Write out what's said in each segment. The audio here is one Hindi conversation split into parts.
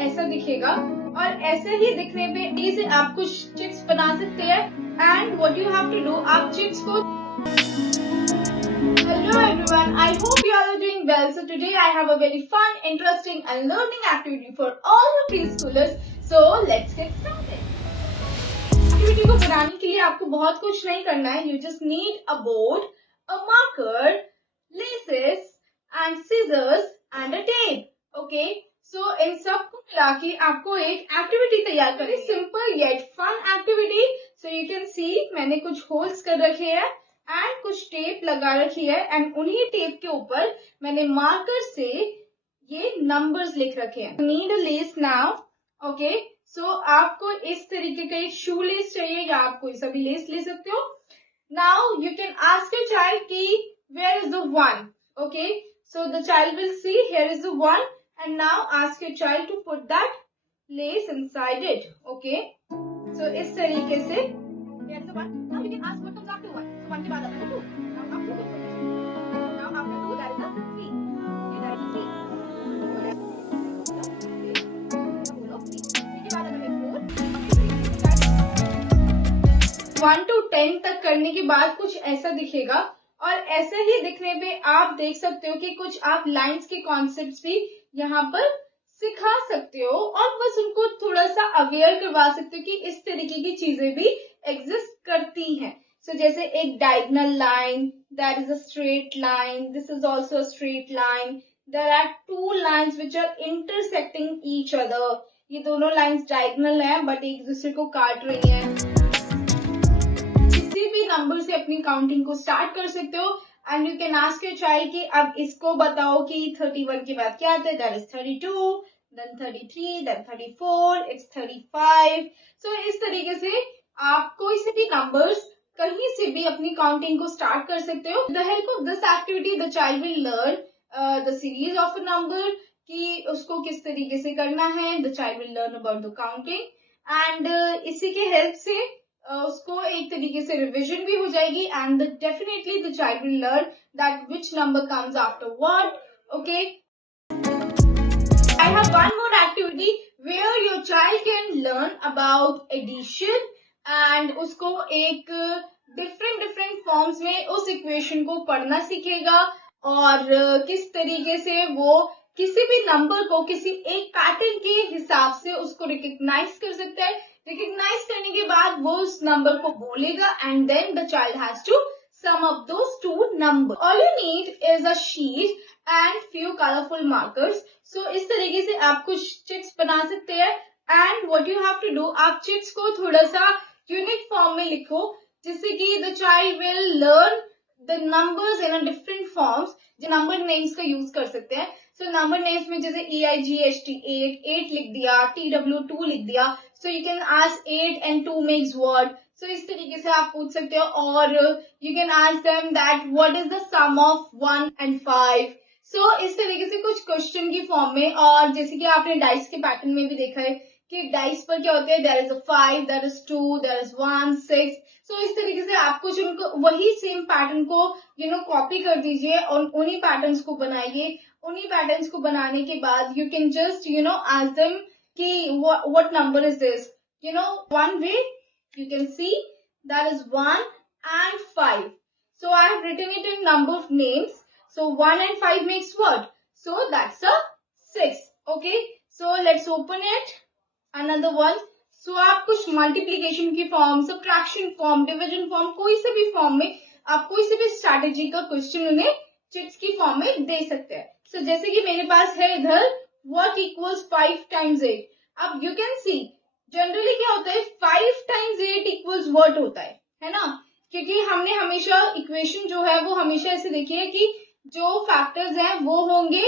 ऐसा दिखेगा और ऐसे ही दिखने पे से आप कुछ चिट्स बना सकते हैं। And what you have to do, आप चिट्स को Hello everyone, I hope you all are doing well. So today I have a very fun, interesting and learning activity for all the preschoolers. So let's get started. Activity को बनाने के लिए आपको बहुत कुछ नहीं करना है. You just need a board, a marker, laces and scissors and a tape. Okay? So इन सब को मिला के आपको एक एक्टिविटी तैयार करनी है. Simple yet fun activity. So you can see मैंने कुछ होल्स कर रखे हैं एंड कुछ टेप लगा रखी है एंड उन्हीं टेप के ऊपर मैंने मार्कर से ये नंबर्स लिख रखे हैं. Need a lace now. Okay, so आपको इस तरीके का एक शू लेस चाहिए या आप कोई सा भी लेस ले सकते हो. Now you can ask your child की where is the one. Okay, so the child will see here is the one and now ask your child to put that lace inside it. Okay, so इस तरीके से here is the one. Now you can ask what comes after one. So one के बाद आपको 2. Now after 2. Now after 2 that is a 3. Okay, that is a 3. 1 to 10 तक करने के बाद कुछ ऐसा दिखेगा और ऐसे ही दिखने पे आप देख सकते हो कि कुछ आप लाइंस के कॉन्सेप्ट्स भी यहाँ पर सिखा सकते हो और बस उनको थोड़ा सा अवेयर करवा सकते हो कि इस तरीके की चीजें भी एग्जिस्ट करती हैं. सो जैसे एक diagonal line, that is a straight line, this is also a straight line, there are two lines which are intersecting each other. ये दोनों लाइन्स डायगोनल हैं बट एक दूसरे को काट रही हैं. किसी भी नंबर से अपनी काउंटिंग को स्टार्ट कर सकते हो and you can ask your child कि अब इसको बताओ कि 31 के बाद क्या आता है. That is 32, then 33, then 34, it's 35. So इस तरीके से आप कोई से भी नंबर्स कहीं से भी अपनी काउंटिंग को स्टार्ट कर सकते हो. The help of this activity, the child will learn the series of a number कि उसको किस तरीके से करना है. The child will learn about the counting and इसी के हेल्प से उसको एक तरीके से रिविजन भी हो जाएगी and definitely the child will learn that which number comes after what. Okay. I have one more activity where your child can learn about addition and उसको एक different forms में उस equation को पढ़ना सीखेगा और किस तरीके से वो किसी भी नंबर को किसी एक पैटर्न के हिसाब से उसको रिकग्नाइज कर सकता है. रिकग्नाइज करने के बाद वो उस नंबर को बोलेगा and then the child has to sum up those two numbers. All you need is a sheet and few colorful markers. So इस तरीके से आप कुछ चिट्स बना सकते हैं and what you have to do, आप चिट्स को थोड़ा सा यूनिक फॉर्म में लिखो जिससे कि the child will learn the numbers in a different forms. जो नंबर नेम्स का यूज कर सकते हैं. So नंबर नेम्स में जैसे EIGHT 8 लिख दिया, TW 2 लिख दिया. So you can ask 8 and 2 makes what. So इस तरीके से आप पूछ सकते हो और you can ask them that what is the sum of 1 and 5. So इस तरीके से कुछ क्वेश्चन की फॉर्म में. और जैसे कि आपने डाइस के पैटर्न में भी देखा है कि डाइस पर क्या होता है, there is a 5, there is 2, there is 1, 6. So इस तरीके से आप कुछ उनको वही सेम पैटर्न को कॉपी कर दीजिए और उन्हीं पैटर्न्स को बनाइए. उन्हीं पैटर्न्स को बनाने के बाद you can just ask them कि what number is this. One way you can see that is 1 and 5. So I have written it in number of names. So 1 and 5 makes what? So that's a 6. Okay. So let's open it. Another one. So आप कुछ मल्टीप्लीकेशन की form, subtraction form, division form, कोई से भी फॉर्म में आप कोई से भी स्ट्रैटेजी का क्वेश्चन उन्हें चिट्स की फॉर्म में दे सकते हैं. So जैसे कि मेरे पास है इधर what equals 5 times 8. अब you can see जनरली क्या होता है 5 times 8 equals what होता है ना. क्योंकि हमने हमेशा इक्वेशन जो है वो हमेशा ऐसे देखी है कि जो फैक्टर्स हैं वो होंगे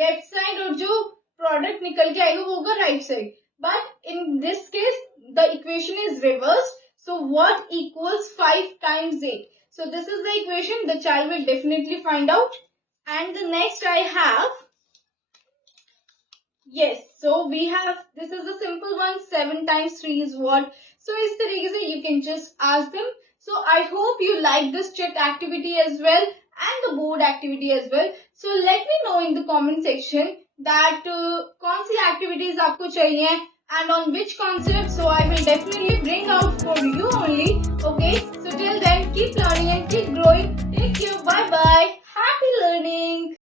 लेफ्ट साइड और जो प्रोडक्ट निकल के आएगा वो होगा right side. But in this case the equation is reverse. So what equals 5 times 8. So this is the equation the child will definitely find out. And the next I have, yes, so we have, this is the simple one, 7 times 3 is what. So इस तरीके से you can just ask them. So I hope you like this chit activity as well and the board activity as well. So let me know in the comment section that कौन सी एक्टिविटीज आपको चाहिए and on which concept. So I will definitely bring out for you